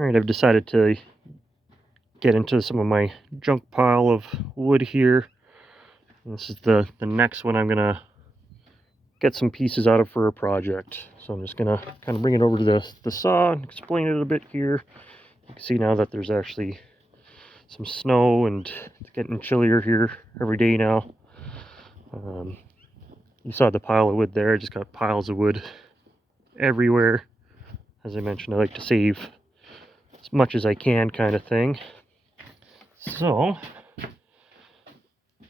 Alright, I've decided to get into some of my junk pile of wood here. And this is the next one I'm going to get some pieces out of for a project. So I'm just going to kind of bring it over to the saw and explain it a bit here. You can see now that there's actually some snow and it's getting chillier here every day now. You saw the pile of wood there. I just got piles of wood everywhere. As I mentioned, I like to save as much as I can, kind of thing. So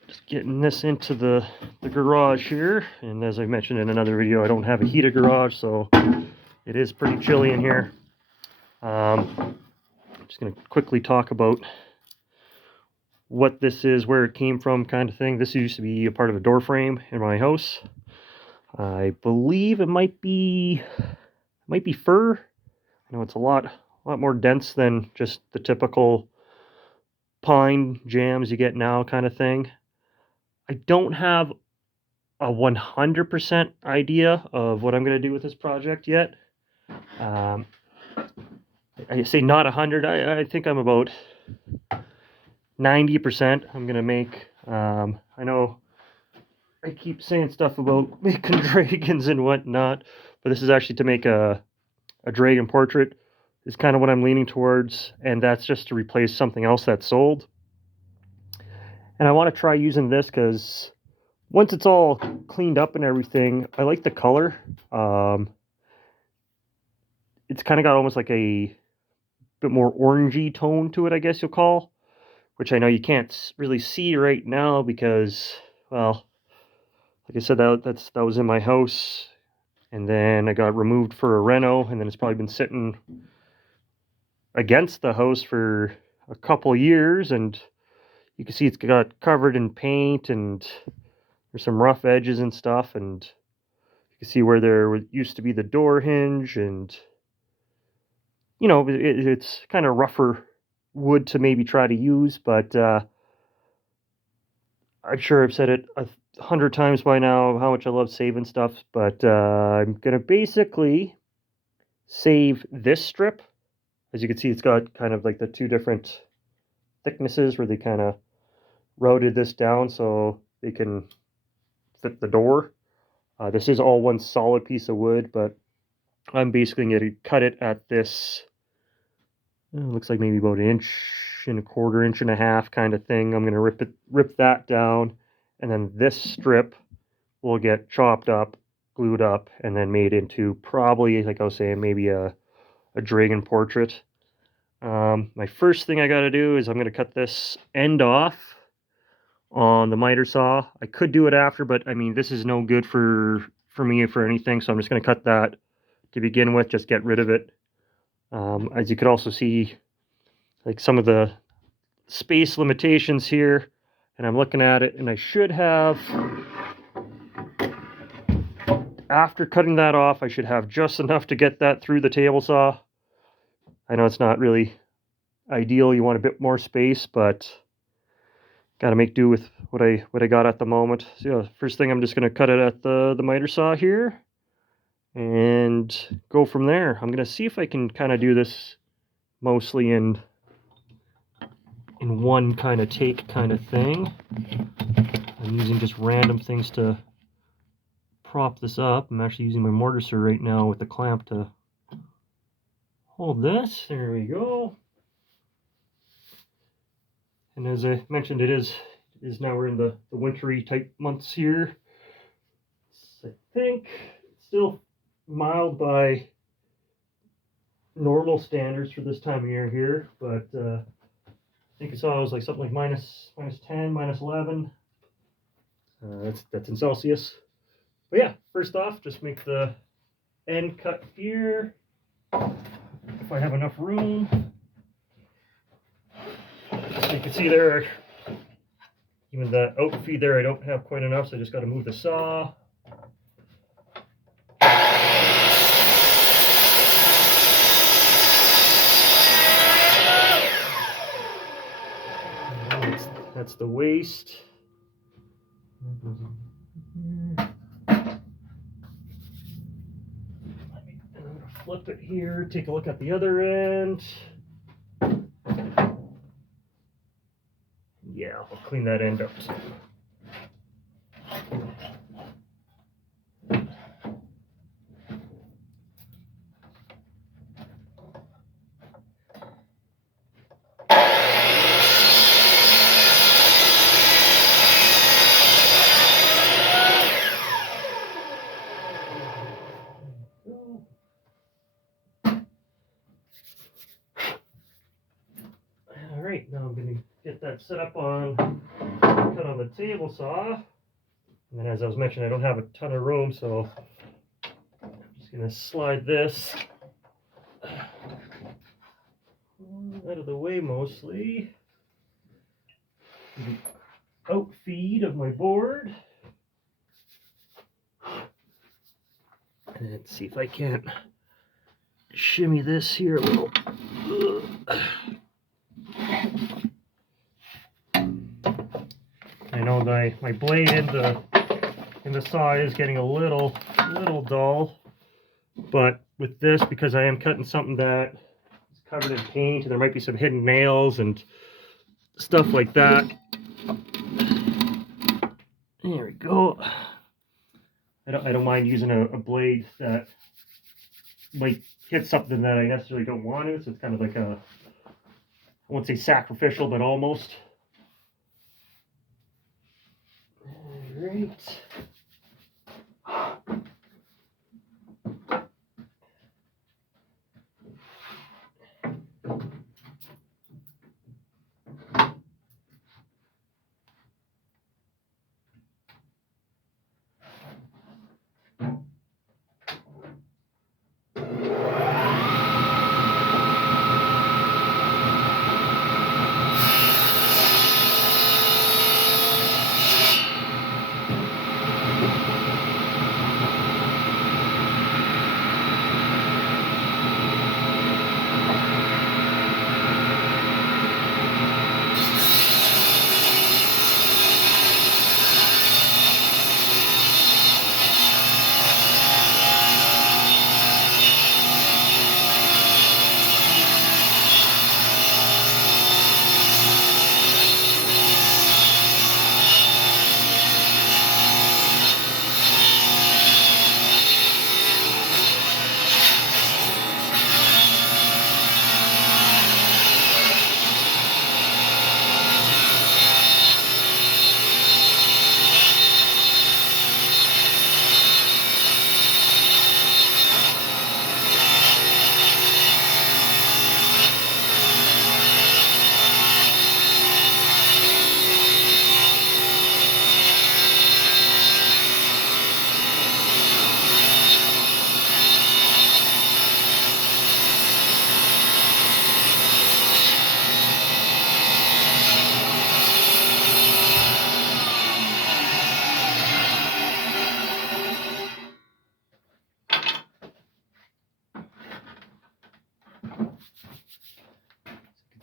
just getting this into the garage here, and as I mentioned in another video, I don't have a heated garage, so it is pretty chilly in here. I'm just going to quickly talk about what this is, where it came from, kind of thing. This used to be a part of a door frame in my house. I believe it might be fir. I know it's a lot more dense than just the typical pine jams you get now, kind of thing. I don't have a 100% idea of what I'm going to do with this project yet. I say not 100. I think I'm about 90% I'm going to make. I know I keep saying stuff about making dragons and whatnot, but this is actually to make a dragon portrait is kind of what I'm leaning towards, and that's just to replace something else that's sold. And I want to try using this because once it's all cleaned up and everything, I like the color. It's kind of got almost like a bit more orangey tone to it, I guess you'll call, which I know you can't really see right now because, well, like I said, that was in my house, and then I got removed for a reno, and then it's probably been sitting against the house for a couple years, and you can see it's got covered in paint, and there's some rough edges and stuff, and you can see where there used to be the door hinge, and you know, it's kind of rougher wood to maybe try to use, but I'm sure I've said it 100 times by now how much I love saving stuff, but I'm going to basically save this strip. As you can see, it's got kind of like the two different thicknesses where they kind of routed this down so they can fit the door. This is all one solid piece of wood, but I'm basically going to cut it at this, looks like maybe about an inch and a quarter, inch and a half kind of thing. I'm going to rip that down, and then this strip will get chopped up, glued up, and then made into probably, like I was saying, maybe a dragon portrait. My first thing I got to do is I'm going to cut this end off on the miter saw. I could do it after, but I mean, this is no good for me for anything, so I'm just going to cut that to begin with, just get rid of it. As you could also see, like some of the space limitations here, and I'm looking at it, and I should have, after cutting that off, I should have just enough to get that through the table saw. I know it's not really ideal, you want a bit more space, but got to make do with what I got at the moment. So yeah, first thing, I'm just going to cut it at the miter saw here and go from there. I'm going to see if I can kind of do this mostly in one kind of take kind of thing. I'm using just random things to prop this up. I'm actually using my mortiser right now with the clamp to hold this. There we go. And as I mentioned, it is now we're in the wintry type months here. I think it's still mild by normal standards for this time of year here, but I think I saw it was like something like minus 10, minus 11. That's in Celsius. But yeah, first off, just make the end cut here. If I have enough room. So you can see there, even the outfeed there, I don't have quite enough, so I just got to move the saw. That's the waste. Flip it here, take a look at the other end. I'll clean that end up. All right, now I'm going to get that set up on, cut on the table saw. And then as I was mentioning, I don't have a ton of room, so I'm just going to slide this out of the way mostly. The out feed of my board. And let's see if I can't shimmy this here a little. I know my blade in the saw is getting a little dull, but with this, because I am cutting something that is covered in paint and there might be some hidden nails and stuff like that. There we go. I don't mind using a blade that might hit something that I necessarily don't want to, so it's kind of like a, I won't say sacrificial, but almost. All right.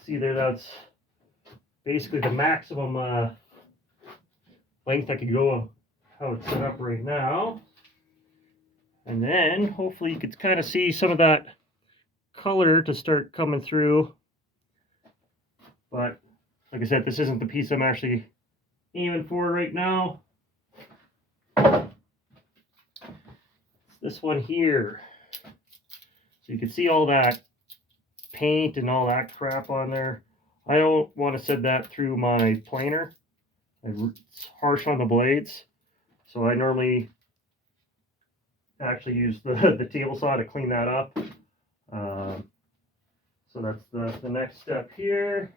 See there, that's basically the maximum length I could go how it's set up right now. And then hopefully you could kind of see some of that color to start coming through. But like I said, this isn't the piece I'm actually aiming for right now. It's this one here. So you can see all that paint and all that crap on there. I don't want to send that through my planer. It's harsh on the blades, so I normally actually use the table saw to clean that up. So that's the next step here.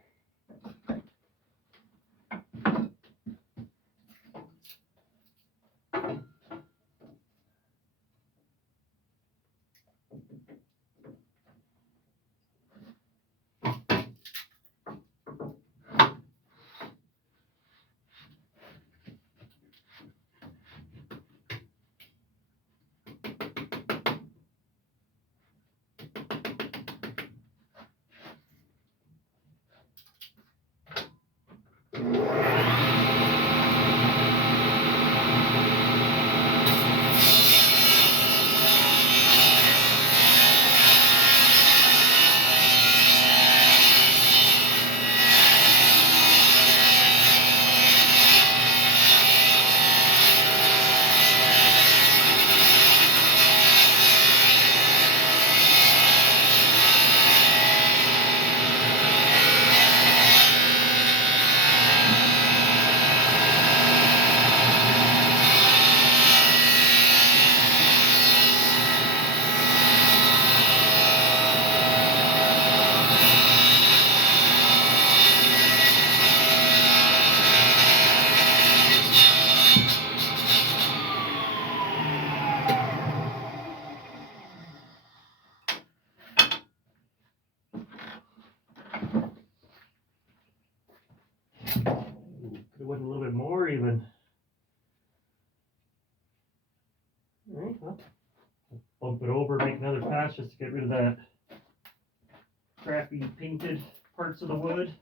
flip it over, make another pass just to get rid of that crappy painted parts of the wood.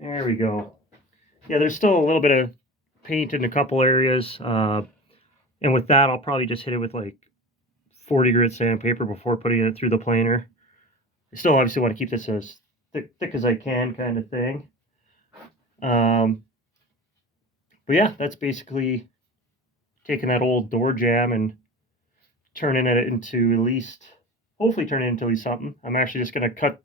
There we go. Yeah, there's still a little bit of paint in a couple areas. And with that, I'll probably just hit it with like 40 grit sandpaper before putting it through the planer. I still obviously want to keep this as thick as I can kind of thing. But yeah, that's basically taking that old door jamb and turning it into at least, hopefully turn it into at least something. I'm actually just going to cut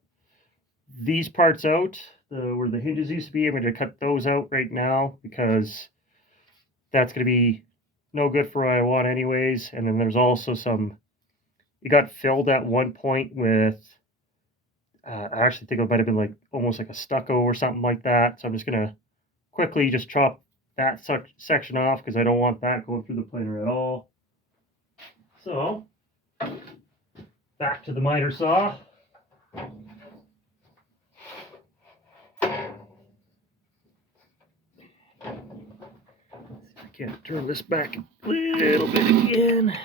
these parts out, where the hinges used to be. I'm going to cut those out right now because that's going to be no good for what I want anyways. And then there's also some, it got filled at one point with, I actually think it might have been like almost like a stucco or something like that. So I'm just going to quickly just chop that section off because I don't want that going through the planer at all. So back to the miter saw. I can't turn this back a little bit again.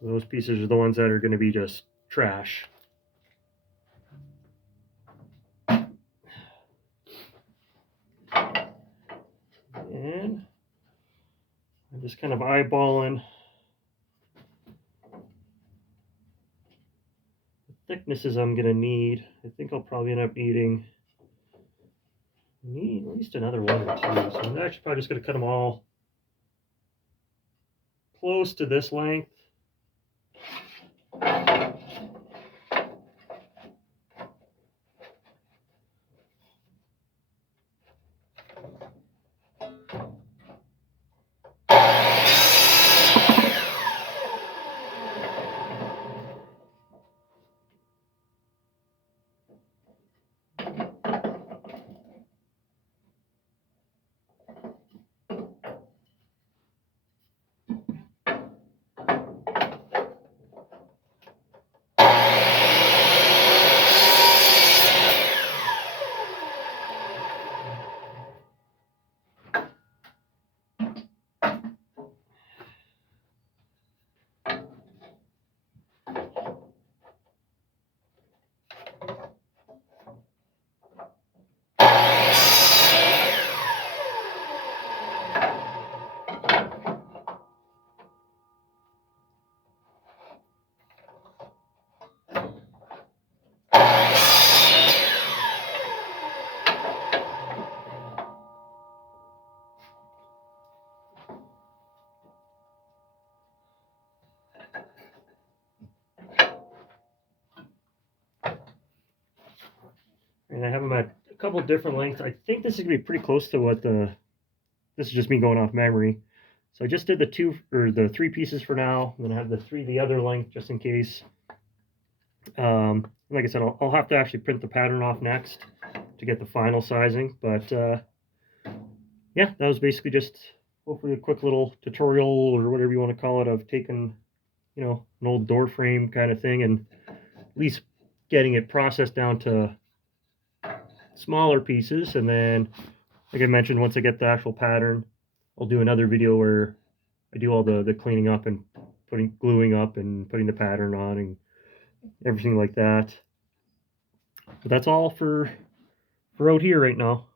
So those pieces are the ones that are going to be just trash. And I'm just kind of eyeballing the thicknesses I'm going to need. I think I'll probably end up needing at least another one or two. So I'm actually probably just going to cut them all close to this length. and I have them at a couple different lengths. I think this is gonna be pretty close to what this is just me going off memory. So I just did the two or the three pieces for now. I'm gonna have the three the other length just in case. Like I said, I'll have to actually print the pattern off next to get the final sizing. But yeah, that was basically just hopefully a quick little tutorial or whatever you want to call it of taking, an old door frame kind of thing and at least getting it processed down to smaller pieces. And then, like I mentioned, once I get the actual pattern, I'll do another video where I do all the cleaning up and gluing up and putting the pattern on and everything like that. But that's all for out here right now.